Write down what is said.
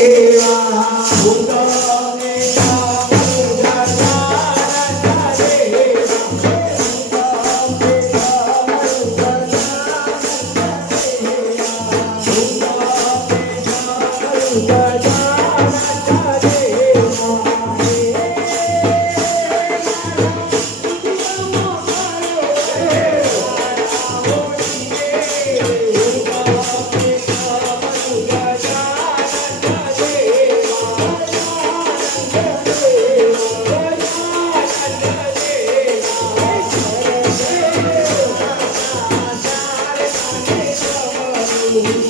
내가 공감해. Jesus.